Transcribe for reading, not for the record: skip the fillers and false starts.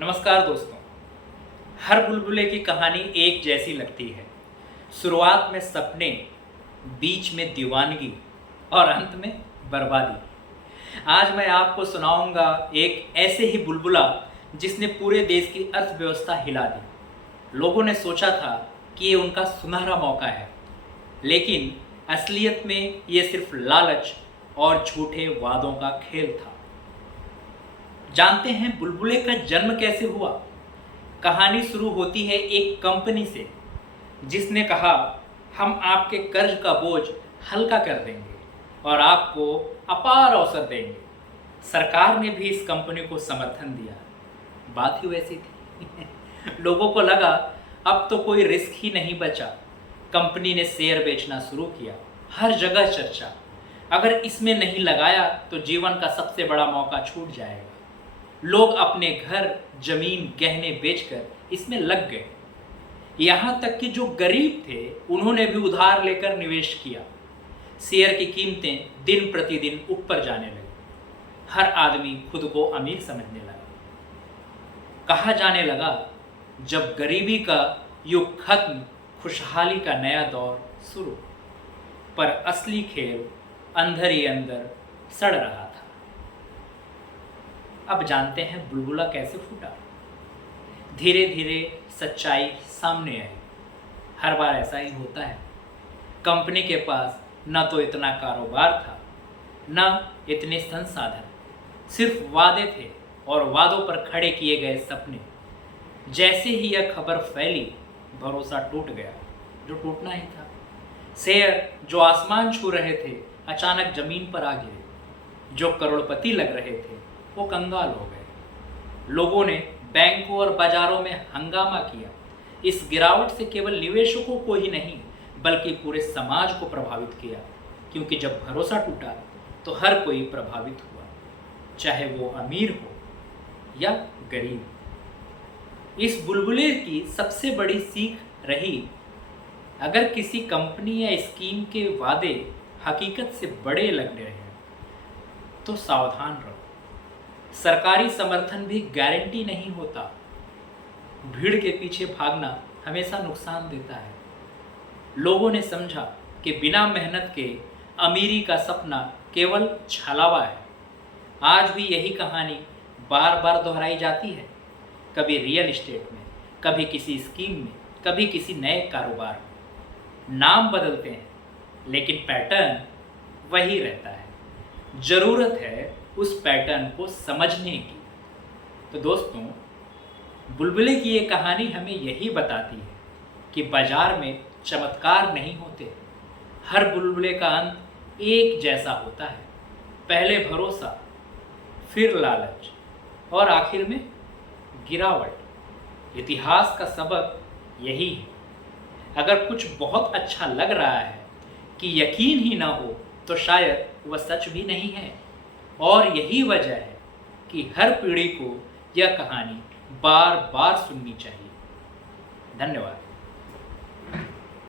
नमस्कार दोस्तों। हर बुलबुले की कहानी एक जैसी लगती है। शुरुआत में सपने, बीच में दीवानगी और अंत में बर्बादी। आज मैं आपको सुनाऊंगा एक ऐसे ही बुलबुला जिसने पूरे देश की अर्थव्यवस्था हिला दी। लोगों ने सोचा था कि ये उनका सुनहरा मौका है, लेकिन असलियत में ये सिर्फ लालच और झूठे वादों का खेल था। जानते हैं बुलबुले का जन्म कैसे हुआ? कहानी शुरू होती है एक कंपनी से, जिसने कहा हम आपके कर्ज का बोझ हल्का कर देंगे और आपको अपार अवसर देंगे। सरकार ने भी इस कंपनी को समर्थन दिया। बात ही वैसी थी। लोगों को लगा अब तो कोई रिस्क ही नहीं बचा। कंपनी ने शेयर बेचना शुरू किया। हर जगह चर्चा, अगर इसमें नहीं लगाया तो जीवन का सबसे बड़ा मौका छूट जाएगा। लोग अपने घर, जमीन, गहने बेचकर इसमें लग गए। यहाँ तक कि जो गरीब थे उन्होंने भी उधार लेकर निवेश किया। शेयर की कीमतें दिन प्रतिदिन ऊपर जाने लगी। हर आदमी खुद को अमीर समझने लगा। कहा जाने लगा जब गरीबी का युग खत्म, खुशहाली का नया दौर शुरू। पर असली खेल अंदर ही अंदर सड़ रहा था। अब जानते हैं बुलबुला कैसे फूटा। धीरे धीरे सच्चाई सामने आई। हर बार ऐसा ही होता है। कंपनी के पास न तो इतना कारोबार था, न इतने संसाधन, सिर्फ वादे थे और वादों पर खड़े किए गए सपने। जैसे ही यह खबर फैली, भरोसा टूट गया, जो टूटना ही था। शेयर जो आसमान छू रहे थे, अचानक जमीन पर आ गिरे। जो करोड़पति लग रहे थे, वो कंगाल हो गए। लोगों ने बैंकों और बाजारों में हंगामा किया। इस गिरावट से केवल निवेशकों को ही नहीं, बल्कि पूरे समाज को प्रभावित किया, क्योंकि जब भरोसा टूटा तो हर कोई प्रभावित हुआ, चाहे वो अमीर हो या गरीब। इस बुलबुले की सबसे बड़ी सीख रही, अगर किसी कंपनी या स्कीम के वादे हकीकत से बड़े लग रहे हैं तो सावधान रहो। सरकारी समर्थन भी गारंटी नहीं होता। भीड़ के पीछे भागना हमेशा नुकसान देता है। लोगों ने समझा कि बिना मेहनत के अमीरी का सपना केवल छलावा है। आज भी यही कहानी बार बार दोहराई जाती है, कभी रियल एस्टेट में, कभी किसी स्कीम में, कभी किसी नए कारोबार में। नाम बदलते हैं, लेकिन पैटर्न वही रहता है। जरूरत है उस पैटर्न को समझने की। तो दोस्तों, बुलबुले की ये कहानी हमें यही बताती है कि बाजार में चमत्कार नहीं होते। हर बुलबुले का अंत एक जैसा होता है। पहले भरोसा, फिर लालच और आखिर में गिरावट। इतिहास का सबक यही है। अगर कुछ बहुत अच्छा लग रहा है कि यकीन ही ना हो, तो शायद वह सच भी नहीं है। और यही वजह है कि हर पीढ़ी को यह कहानी बार बार सुननी चाहिए। धन्यवाद।